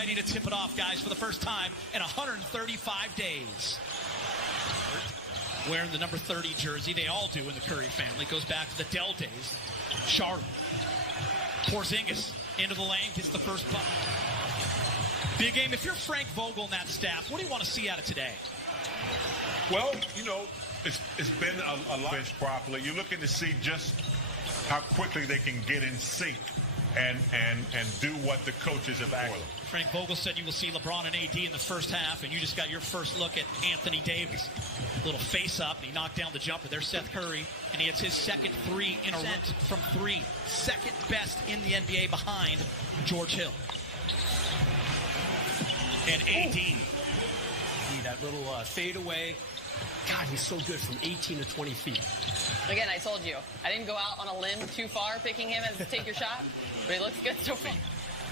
ready to tip it off, guys, for the first time in 135 days. Wearing the number 30 jersey, they all do in the Curry family. Goes back to the Dell days. Charlotte. Porzingis into the lane, gets the first bucket. Big game. If you're Frank Vogel and that staff, what do you want to see out of today? Well, you know, it's been a lot properly. You're looking to see just how quickly they can get in sync and do what the coaches have asked. Frank Vogel said you will see LeBron and AD in the first half, and you just got your first look at Anthony Davis. Little face-up, and he knocked down the jumper. There's Seth Curry, and he hits his second three in a row from three. Second best in the NBA behind George Hill. And AD. See that little fadeaway. God, he's so good from 18 to 20 feet. Again, I told you, I didn't go out on a limb too far picking him as take your shot, but he looks good so far.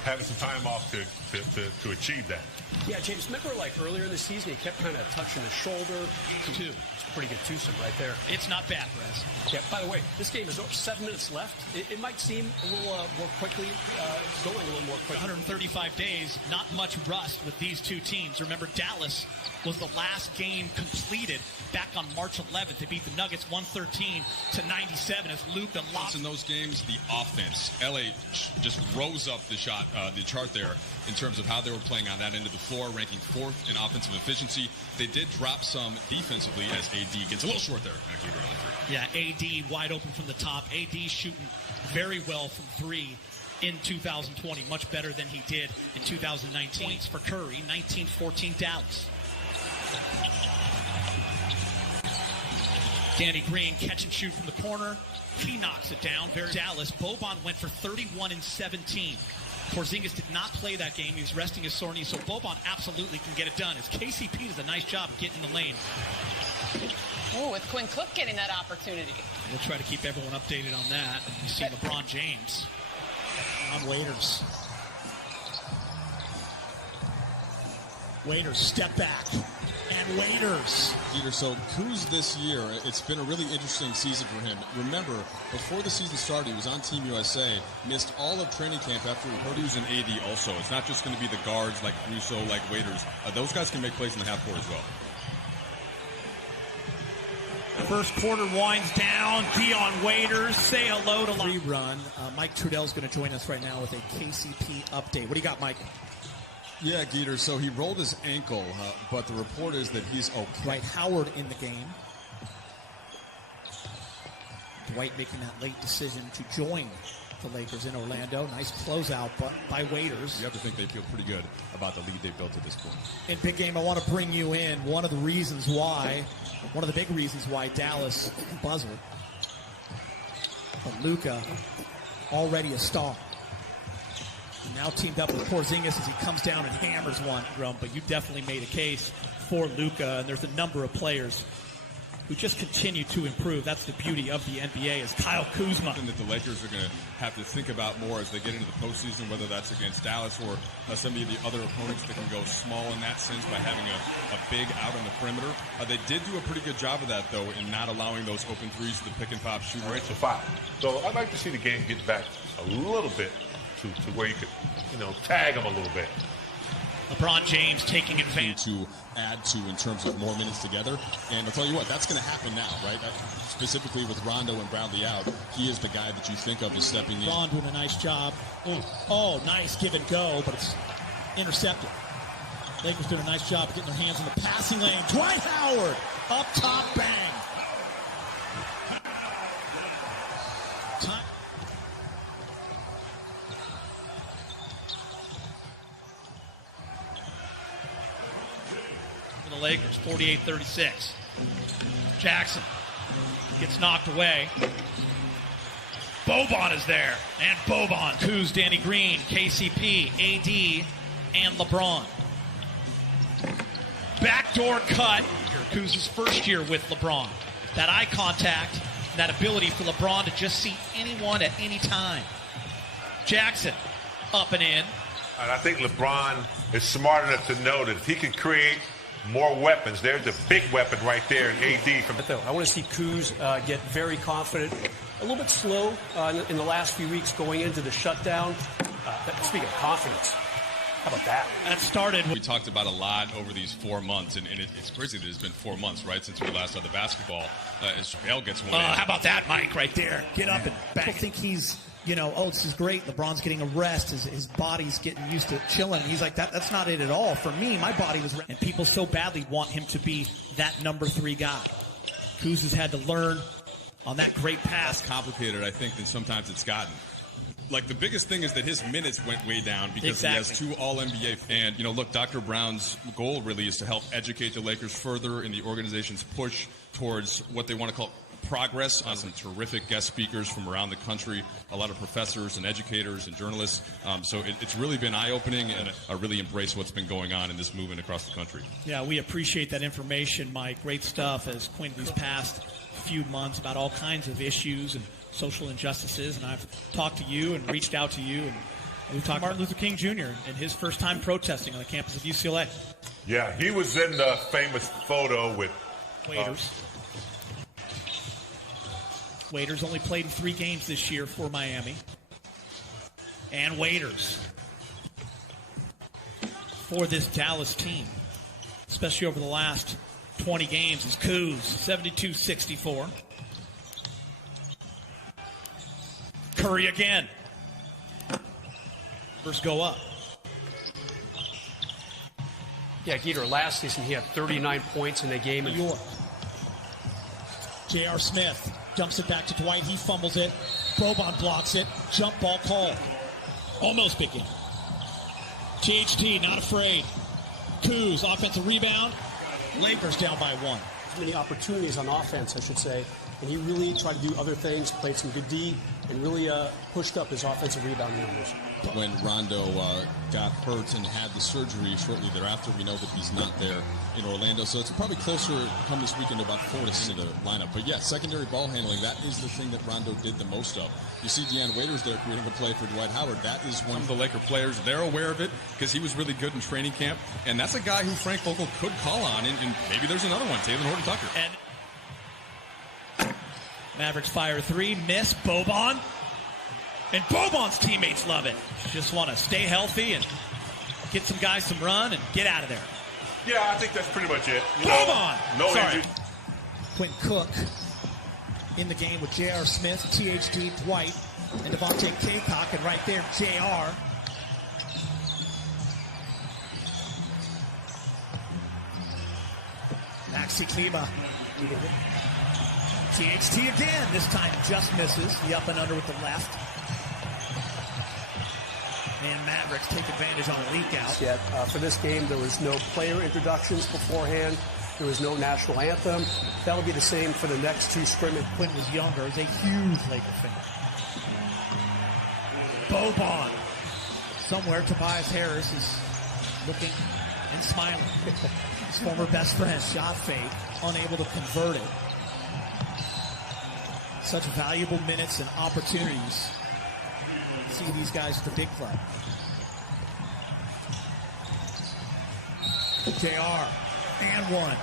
Having some time off to achieve that. Yeah, James, remember like earlier in the season, he kept kind of touching his shoulder. Two. It's a pretty good twosome right there. It's not bad, Rez. Yeah, by the way, this game is over 7 minutes left. It might seem a little more quickly, going a little more quickly. 135 days, not much rust with these two teams. Remember, Dallas was the last game completed back on March 11th. They beat the Nuggets 113-97 as Luka lost. In those games, the offense, LA just rose up the chart there in terms of how they were playing on that end of the floor, ranking 4th in offensive efficiency. They did drop some defensively as AD gets a little short there. Yeah, AD wide open from the top. AD shooting very well from three in 2020, much better than he did in 2019. Points for Curry, 19-14 Dallas. Danny Green catch and shoot from the corner. He knocks it down. Very Dallas. Boban went for 31 and 17. Porzingis did not play that game. He was resting his sore knee, so Boban absolutely can get it done. As KCP does a nice job of getting in the lane. Oh, with Quinn Cook getting that opportunity. We'll try to keep everyone updated on that. You see LeBron James on Waiters. Waiters, step back. And Waiters. Peter, so Kuz this year, it's been a really interesting season for him. Remember, before the season started, he was on Team USA, missed all of training camp after he hurt. He was an AD also. It's not just going to be the guards like Russo, like Waiters. Those guys can make plays in the half court as well. First quarter winds down. Dion Waiters, say hello to rerun. Mike Trudell's going to join us right now with a KCP update. What do you got, Mike? Yeah, Geeter, so he rolled his ankle, but the report is that he's okay. Dwight Howard in the game. Dwight making that late decision to join the Lakers in Orlando. Nice closeout by Waiters. You have to think they feel pretty good about the lead they built at this point. In big game, I want to bring you in. One of the big reasons why Dallas buzzed. But Luka, already a star. Now teamed up with Porzingis as he comes down and hammers one, Rome. But you definitely made a case for Luka, and there's a number of players who just continue to improve. That's the beauty of the NBA is Kyle Kuzma. Something that the Lakers are going to have to think about more as they get into the postseason, whether that's against Dallas or some of the other opponents that can go small in that sense by having a big out on the perimeter. They did do a pretty good job of that, though, in not allowing those open threes to the pick-and-pop shooter. All right, so 5. So I'd like to see the game get back a little bit to where you could, tag them a little bit. LeBron James taking advantage. To add to in terms of more minutes together. And I'll tell you what, that's going to happen now, right? Specifically with Rondo and Bradley out, he is the guy that you think of as stepping in. Ron doing a nice job. Oh, nice give and go, but it's intercepted. Lakers doing a nice job of getting their hands in the passing lane. Dwight Howard, up top, bang. Time. The Lakers, 48-36. Jackson gets knocked away. Boban is there, and Boban. Kuz, Danny Green, KCP, AD, and LeBron. Backdoor cut. Kuz's first year with LeBron. That eye contact, that ability for LeBron to just see anyone at any time. Jackson, up and in. And I think LeBron is smart enough to know that if he can create more weapons, there's a big weapon right there in AD. I want to see Kuz get very confident. A little bit slow in the last few weeks going into the shutdown. Speaking of confidence, How about that? That started. We talked about a lot over these 4 months, and it's crazy that it's been 4 months, right, since we last saw the basketball. As Bale gets one in. How about that, Mike, right there? Get up and back. People think he's, this is great. LeBron's getting a rest. His body's getting used to chilling. He's like, that's not it at all. For me, my body was, and people so badly want him to be that number 3 guy. Kuz has had to learn on that great pass. Complicated, I think, than sometimes it's gotten. Like, the biggest thing is that his minutes went way down because he has 2 All-NBA. And, look, Dr. Brown's goal really is to help educate the Lakers further in the organization's push towards what they want to call progress. On some terrific guest speakers from around the country, a lot of professors and educators and journalists. So it's really been eye-opening, and I really embrace what's been going on in this movement across the country. Yeah, we appreciate that information, Mike. Great stuff as Quinn these past few months about all kinds of issues and social injustices, and I've talked to you and reached out to you, and we've talked Martin Luther King Jr. and his first time protesting on the campus of UCLA. Yeah, he was in the famous photo with Waiters. Waiters only played in 3 games this year for Miami. And Waiters for this Dallas team, especially over the last 20 games, is Kuz, 72-64. Curry again. Numbers go up. Yeah, Geeter, last season he had 39 points in a game. New York. J.R. Smith dumps it back to Dwight. He fumbles it. Boban blocks it. Jump ball called. Almost big game. THT not afraid. Kuz, offensive rebound. Lakers down by 1. Many opportunities on offense, I should say. And he really tried to do other things, played some good D, and really pushed up his offensive rebound numbers. When Rondo got hurt and had the surgery shortly thereafter, we know that he's not there in Orlando. So it's probably closer come this weekend to about 4 to 6 in the lineup. But yeah, secondary ball handling, that is the thing that Rondo did the most of. You see Deanne Waiters there creating a play for Dwight Howard. That is one of the Laker players. They're aware of it because he was really good in training camp. And that's a guy who Frank Vogel could call on. And maybe there's another one, Taylor Horton-Tucker. And Mavericks fire 3, miss, Boban. And Boban's teammates love it. Just want to stay healthy and get some guys some run and get out of there. Yeah, I think that's pretty much it. Boban! No Sorry. injury. Quinn Cook in the game with J.R. Smith, THT, Dwight, and Devontae Kaycock, and right there, J.R. Maxi Kleba. THT again, this time just misses. The up and under with the left. And Mavericks take advantage on a leak out. Yet, for this game, there was no player introductions beforehand. There was no national anthem. That'll be the same for the next 2 scrimmages. Quinn was younger, was a huge Laker fan. Boban. Somewhere Tobias Harris is looking and smiling. His former best friend, shot fake, unable to convert it. Such valuable minutes and opportunities. See these guys at the big club. JR and 1.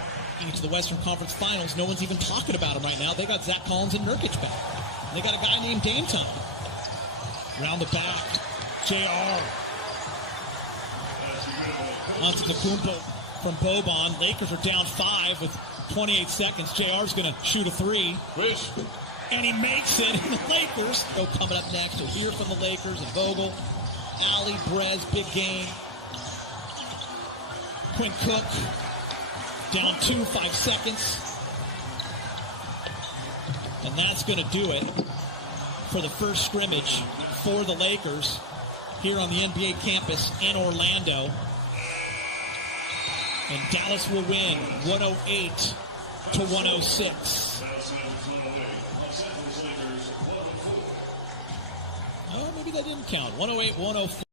Into the Western Conference Finals, no one's even talking about him right now. They got Zach Collins and Nurkic back. They got a guy named Dame Time. Round the back, JR. Antetokounmpo from Boban. Lakers are down 5 with 28 seconds. JR's going to shoot a 3. Wish. And he makes it, and the Lakers go coming up next. You'll hear from the Lakers and Vogel. Ali, Brez, big game. Quinn Cook, down 2, 5 seconds. And that's going to do it for the first scrimmage for the Lakers here on the NBA campus in Orlando. And Dallas will win 108-106. Oh, maybe that didn't count. 108-104.